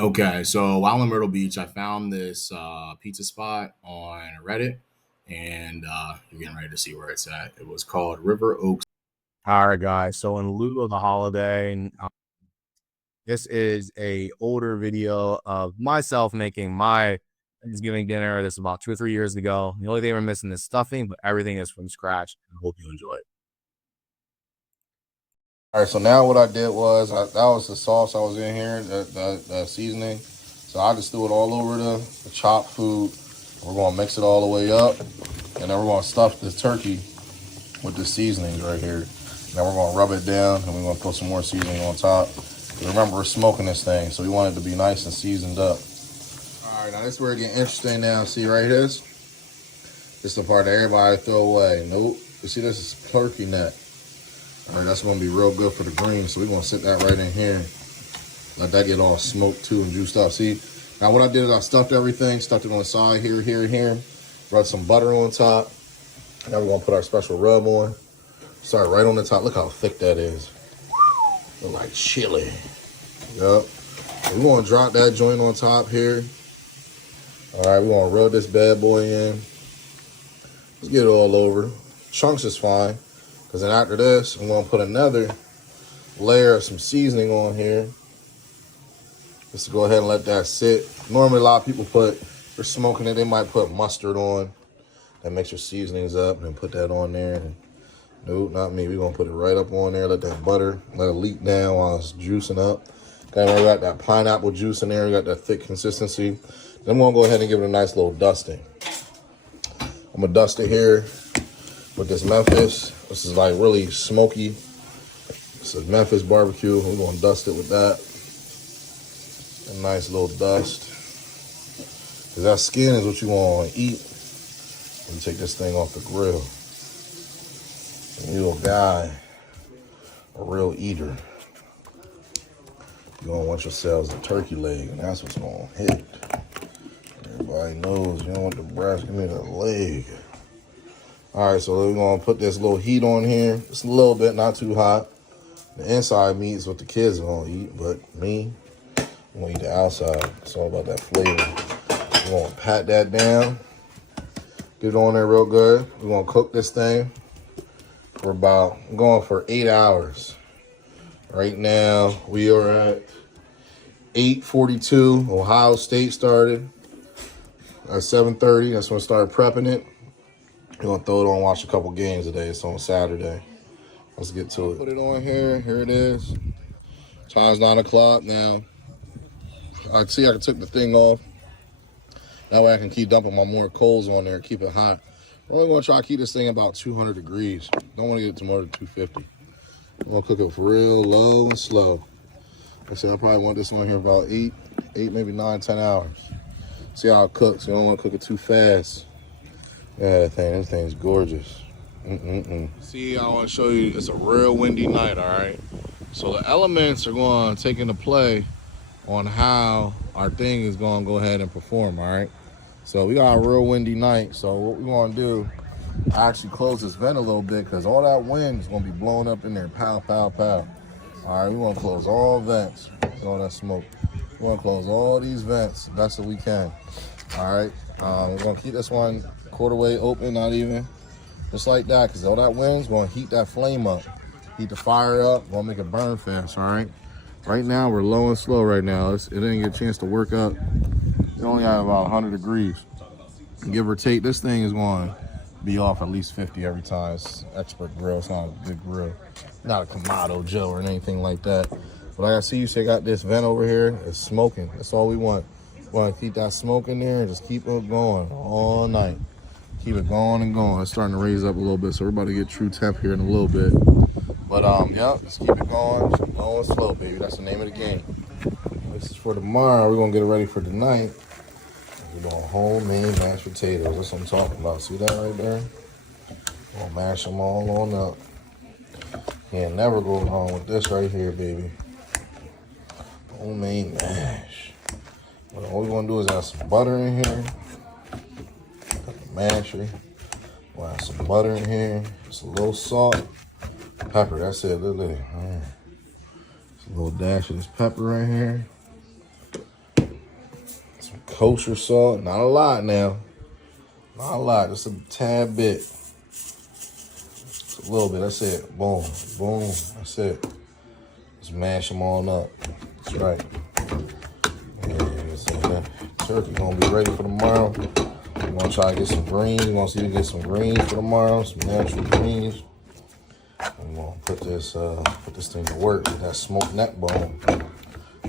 Okay, so while in Myrtle Beach, I found this pizza spot on Reddit, and you're getting ready to see where it's at. It was called River Oaks. All right, guys. So in lieu of the holiday, this is a older video of myself making my Thanksgiving dinner. This is about 2 or 3 years ago. The only thing we're missing is stuffing, but everything is from scratch. I hope you enjoy it. All right, so now what I did was, that was the sauce I was in here, the seasoning. So I just threw it all over the chopped food. We're gonna mix it all the way up, and then we're gonna stuff the turkey with the seasonings right here. Then we're gonna rub it down, and we're gonna put some more seasoning on top. Remember, we're smoking this thing, so we want it to be nice and seasoned up. All right, now this is where it gets interesting now. See right here? This is the part that everybody throw away. Nope. You see, this is turkey neck. All right, that's gonna be real good for the greens. So we're gonna sit that right in here. Let that get all smoked too and juiced up. See, now what I did is I stuffed everything, stuffed it on the side here, here. Rubbed some butter on top. Now we're gonna put our special rub on. Start right on the top. Look how thick that is. Look like chili. Yep. We're gonna drop that joint on top here. All right, we're gonna rub this bad boy in. Let's get it all over. Chunks is fine. Because then after this, I'm going to put another layer of some seasoning on here. Just to go ahead and let that sit. Normally, a lot of people for smoking it, they might put mustard on. That makes your seasonings up and then put that on there. And, nope, not me. We're going to put it right up on there. Let that butter, let it leak down while it's juicing up. Okay, we got that pineapple juice in there. We got that thick consistency. Then I'm going to go ahead and give it a nice little dusting. I'm going to dust it here with this Memphis. This is like really smoky. This is Memphis barbecue. We're gonna dust it with that. A nice little dust. Cause that skin is what you want to eat when you take this thing off the grill. And you a guy, a real eater. You're gonna want yourselves a turkey leg, and that's what's gonna hit. Everybody knows you don't want the breast, give me the leg. All right, so we're gonna put this little heat on here. Just a little bit, not too hot. The inside meat is what the kids are gonna eat, but me, I'm gonna eat the outside. It's all about that flavor. We're gonna pat that down, get it on there real good. We're gonna cook this thing for I'm going for 8 hours. Right now, we are at 8:42. Ohio State started at 7:30. That's when I started prepping it. We're gonna throw it on and watch a couple games today. It's on Saturday. Let's get to it. Put it on here. Here it is. Time's 9 o'clock now. I see I took the thing off. That way I can keep dumping my more coals on there, keep it hot. We're only gonna try to keep this thing about 200 degrees. Don't wanna get it to more than 250. I'm gonna cook it for real low and slow. Like I said, I probably want this one here about 8, maybe 9, 10 hours. See how it cooks. You don't wanna cook it too fast. Yeah, this thing's gorgeous. See, I want to show you, it's a real windy night, all right? So the elements are going to take into play on how our thing is going to go ahead and perform, all right? So we got a real windy night, so what we're going to do, I actually close this vent a little bit because all that wind is going to be blowing up in there, pow, pow, pow. All right, we want to close all vents, all that smoke. We want to close all these vents the best that we can, all right? We're going to keep this one quarter way open, not even, just like that, because all that wind's going to heat that flame up, heat the fire up, going to make it burn fast, all right? Right now, we're low and slow right now. It didn't get a chance to work up. It only have about 100 degrees. Give or take, this thing is going to be off at least 50 every time. It's expert grill. It's not a good grill. Not a Kamado Joe or anything like that. But like I see you say got this vent over here. It's smoking. That's all we want. We want to keep that smoke in there and just keep it going all night. Keep it going and going. It's starting to raise up a little bit, so we're about to get true temp here in a little bit. But yeah, just keep it going, low and slow, baby. That's the name of the game. This is for tomorrow. We're gonna get it ready for tonight. We're doing homemade mashed potatoes. That's what I'm talking about. See that right there? We're gonna mash them all on up. Can't never go wrong with this right here, baby. Homemade mash. But all we're gonna do is add some butter in here. Masher. We'll add some butter in here. Just a little salt. Pepper, that's it. Look at it. Just a little dash of this pepper right here. kosher salt. Not a lot now. Not a lot. Just a tad bit. Just a little bit. That's it. Boom. Boom. That's it. Just mash them all up. That's right. And so that turkey gonna be ready for tomorrow. We're gonna try to get some greens. We're gonna see if we can get some greens for tomorrow. Some natural greens. I'm gonna put this thing to work with that smoked neck bone.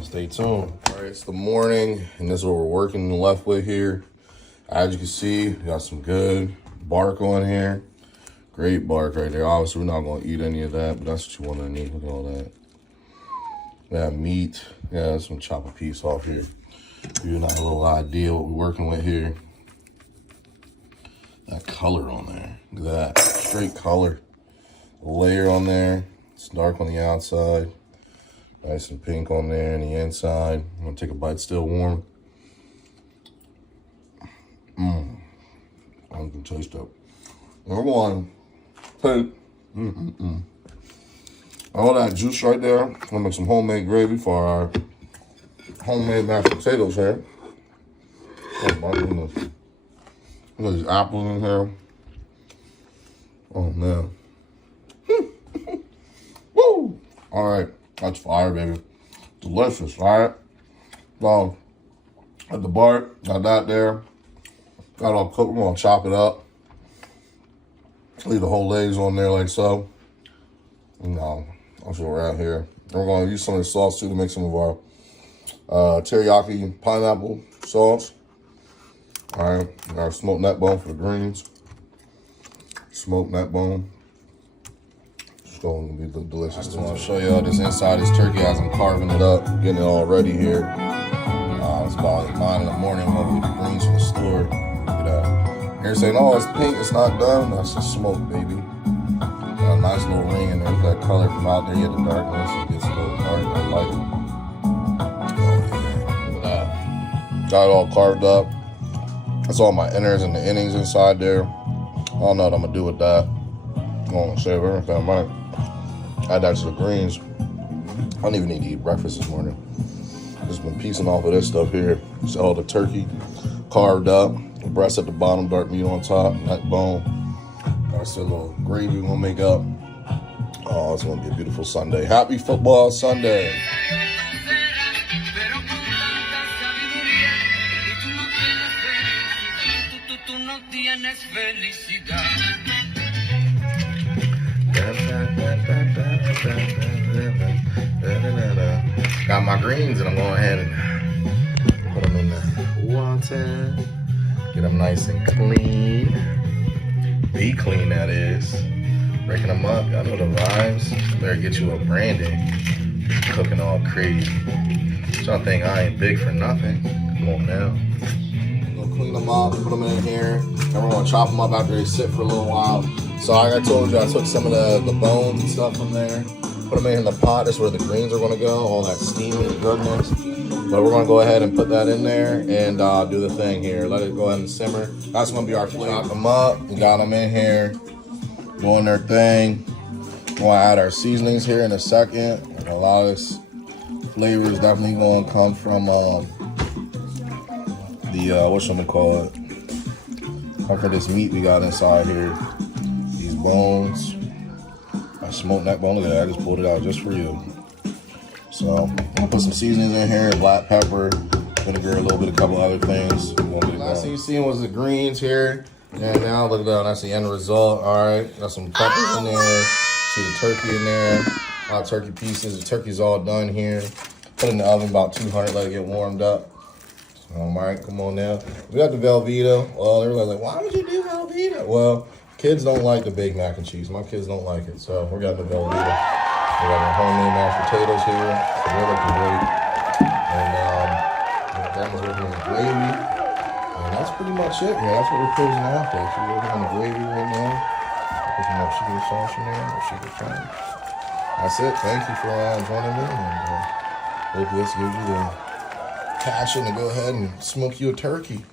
Stay tuned. All right, it's the morning, and this is what we're working left with here. As you can see, we got some good bark on here. Great bark right there. Obviously, we're not gonna eat any of that, but that's what you want to need. Look at all that. We have meat. Yeah, let's chop a piece off here. Give you a little idea what we're working with here. That color on there. Look at that. Straight color. A layer on there. It's dark on the outside. Nice and pink on there on the inside. I'm gonna take a bite, still warm. I can taste it. Number one, put all that juice right there. I'm gonna make some homemade gravy for our homemade mashed potatoes here. Oh my goodness. Look at these apples in here. Oh man. Woo! All right, that's fire, baby. Delicious, all right? So, at the bar, got that there. Got all cooked. We're gonna chop it up. Leave the whole legs on there like so. That's what we're at here. We're gonna use some of the sauce too to make some of our teriyaki pineapple sauce. All right, our smoked neck bone for the greens. Smoked neck bone. It's gonna be delicious. I just want to show y'all this inside this turkey as I'm carving it up, getting it all ready here. It's about 9 in the morning. I'm gonna get the greens from the store. Look at that. You're saying, oh, it's pink, it's not done. That's just smoke, baby. Got a nice little ring in there. Look at that color from out there. You get the darkness. It gets a little dark. I like it. Oh, yeah. Look at that. Got it all carved up. That's all my innards and the innings inside there. I don't know what I'm gonna do with that. I'm gonna save everything. I might add that to the greens. I don't even need to eat breakfast this morning. Just been piecing off of this stuff here. It's all the turkey carved up. The breast at the bottom, dark meat on top, neck bone. That's a little gravy we're gonna make up. Oh, it's gonna be a beautiful Sunday. Happy football Sunday. Got my greens and I'm going ahead and put them in the water. Get them nice and clean. Be clean, that is. Breaking them up. Y'all know the vibes. Better get you a Branden. Cooking all crazy. Y'all think I ain't big for nothing. Come on now. I'm gonna clean them up, put them in here. Then we're gonna chop them up after they sit for a little while. So like I told you, I took some of the bones and stuff from there. Put them in the pot. That's where the greens are gonna go. All that steamy goodness. But we're gonna go ahead and put that in there and do the thing here. Let it go ahead and simmer. That's gonna be our flavor. Chop them up. We got them in here, doing their thing. We're gonna add our seasonings here in a second. And a lot of this flavor is definitely gonna come from whatchamacallit. Come from this meat we got inside here. These bones. My smoked neck bone. Look at that. I just pulled it out just for you. So I'm gonna put some seasonings in here, black pepper, vinegar, a little bit, a couple other things. Last thing you seen was the greens here. And now look at that, that's the end result. All right, got some peppers in there. See the turkey in there, a lot of turkey pieces. The turkey's all done here. Put it in the oven about 200, let it get warmed up. All right, come on now. We got the Velveeta. Well, everybody's like, why would you do Velveeta? Well, kids don't like the big mac and cheese. My kids don't like it, so we got the Velveeta. We got our homemade mashed potatoes here. So they're looking great. And that was working on the gravy. And that's pretty much it. Yeah, that's what we're closing out there. She's working on the gravy right now. Put some more sugar sauce in there, or sugar crème. That's it. Thank you for joining me. And hope this gives you the passion to go ahead and smoke you a turkey.